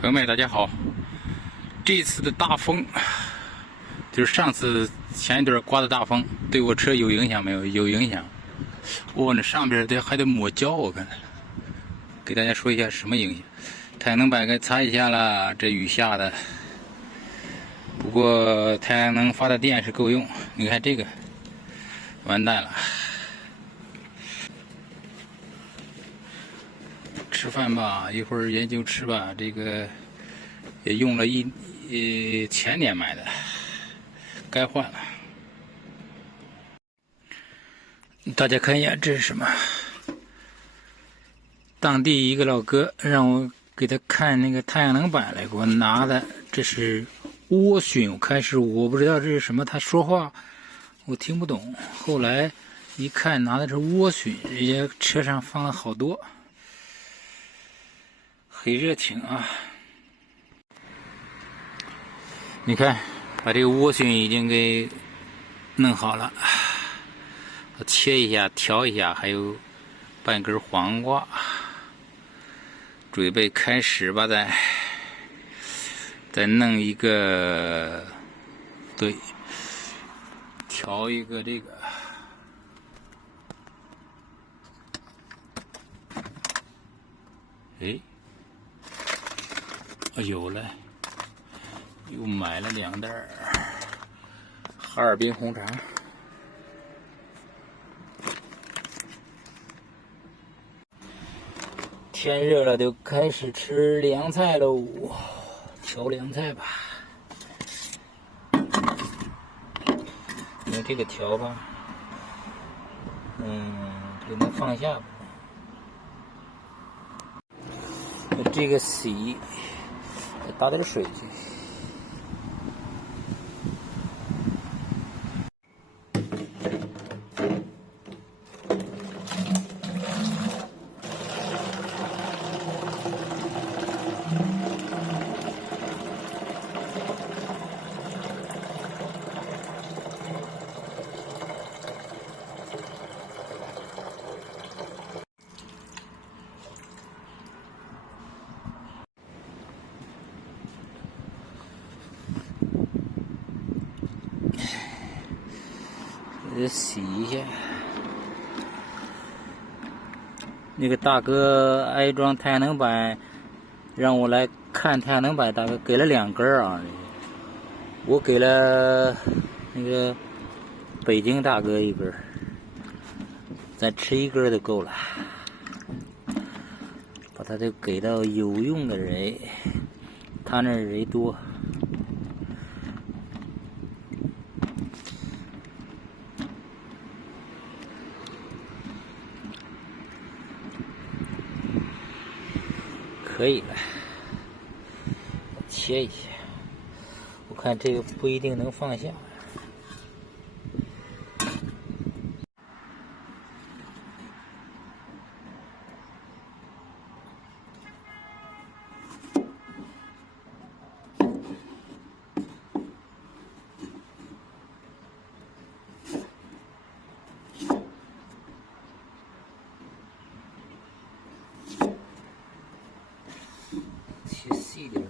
朋友们，大家好！这次的大风，就是上次前一段刮的大风，对我车有影响没有？有影响。那上边还得抹胶，我看。给大家说一下什么影响。太阳能板该擦一下了，这雨下的。不过太阳能发的电是够用。你看这个，完蛋了。吃饭吧，一会儿研究吃吧。这个也用了前年买的，该换了。大家看一眼，这是什么？当地一个老哥让我给他看那个太阳能板来，给我拿的。这是涡熏，开始我不知道这是什么，他说话我听不懂。后来一看，拿的是涡熏，人家车上放了好多。很热情啊！你看，把这个涡熏已经给弄好了，切一下，调一下，还有半根黄瓜，准备开始吧，再弄一个，对，调一个这个。哎，有了，又买了2袋哈尔滨红茶。天热了，就开始吃凉菜喽，调凉菜吧。用这个调吧，给它放下吧。这个洗，再打点水去。洗一下。那个大哥安装太阳能板，让我来看太阳能板，大哥给了2根啊。我给了那个北京大哥1根，咱吃1根就够了。把它都给到有用的人，他那人多。可以了，切一下。我看这个不一定能放下。切细点吗？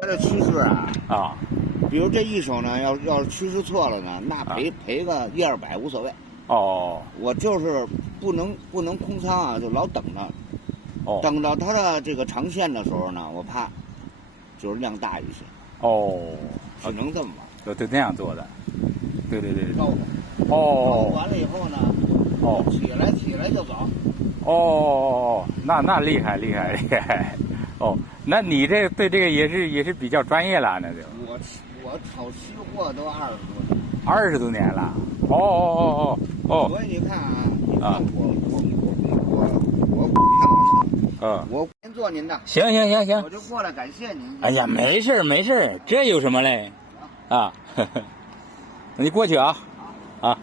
它的趋势啊，比如这一手呢，要是趋势错了呢，那赔个100-200无所谓。哦，我就是不能空仓啊，就老等着。哦，等到它的这个长线的时候呢，我怕就是量大一些。哦，只能这么玩。就那样做的。对。招呼。哦。完了以后呢，哦，起来就走。哦，那厉害。哦，那你这对这个也是比较专业了，那就。我炒期货都20多年。20多年了。哦。所以你看啊，你看我股票呢，我先做您的。行。我就过来感谢您。哎呀，没事，这有什么嘞？啊，那你过去啊。啊。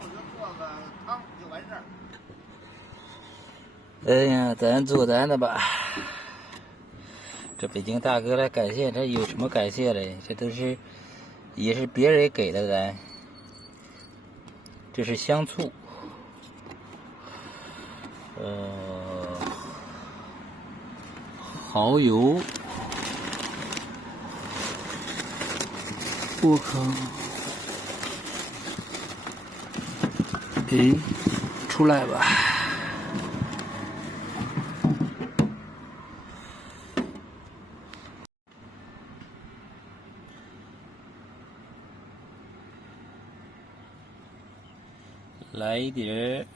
我就做个汤就完事儿。哎呀，咱做咱的吧。这北京大哥来感谢，这有什么感谢嘞？这都是也是别人给的咱。这是香醋，蚝油。我靠！哎，出来吧。来一点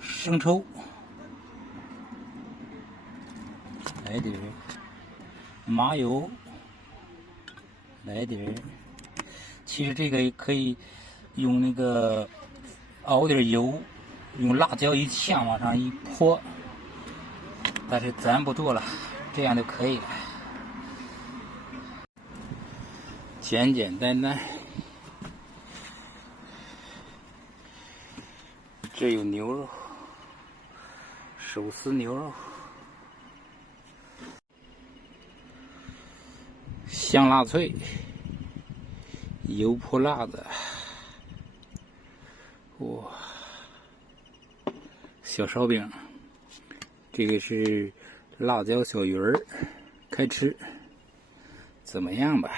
生抽，来点麻油，来点。其实这个可以用那个熬点油，用辣椒一呛往上一泼，但是咱不做了，这样就可以了。简单。这有牛肉，手撕牛肉，香辣脆，油泼辣子，哇！小烧饼，这个是辣椒小鱼儿，开吃，怎么样吧？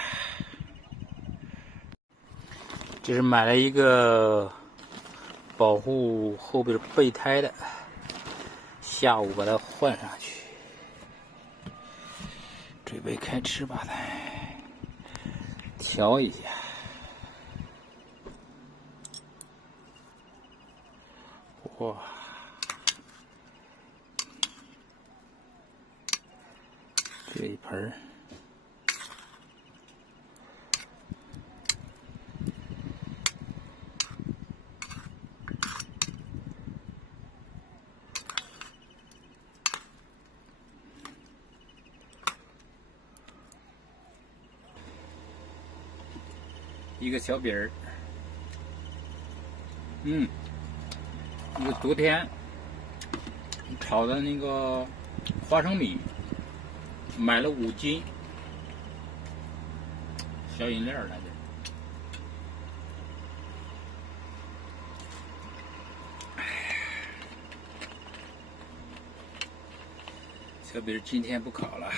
这是买了一个保护后边备胎的，下午把它换上去，准备开吃吧，来调一下。哇！这一盆一个小饼儿，昨天炒的那个花生米，买了5斤，小饮料来着。小饼今天不烤了，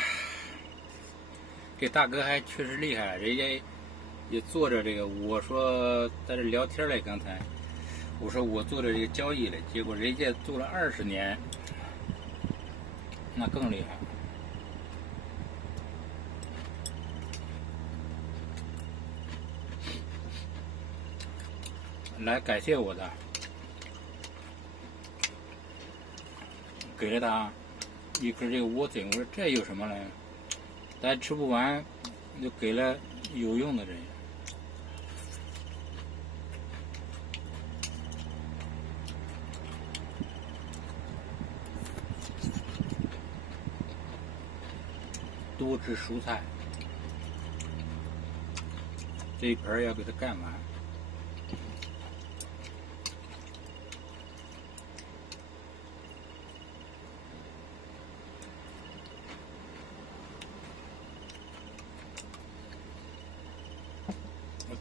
这大哥还确实厉害，人家也做着这个。我说在这聊天嘞，刚才我说我做着这个交易嘞，结果人家做了20年，那更厉害。来感谢我的，给了他一根这个窝子，我说这有什么嘞？咱吃不完，就给了有用的人。多吃蔬菜，这一盆要给它干完。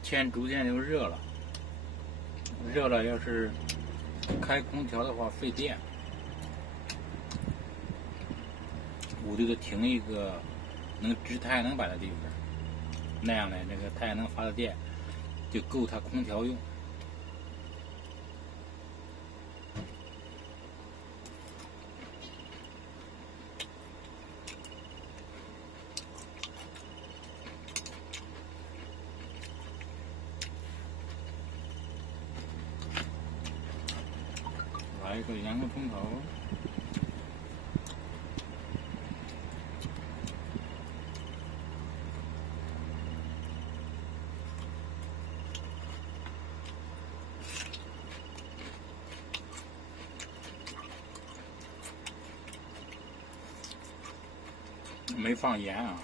天逐渐就热了，要是开空调的话费电，屋里头停一个能支太阳能板的地方，那样呢，那个太阳能发的电就够它空调用。来一个洋葱头，没放盐啊，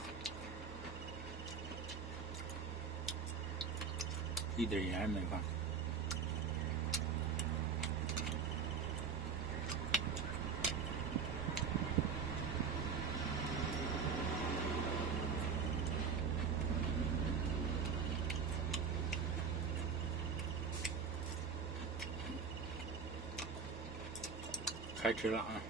一点盐没放。开吃了啊！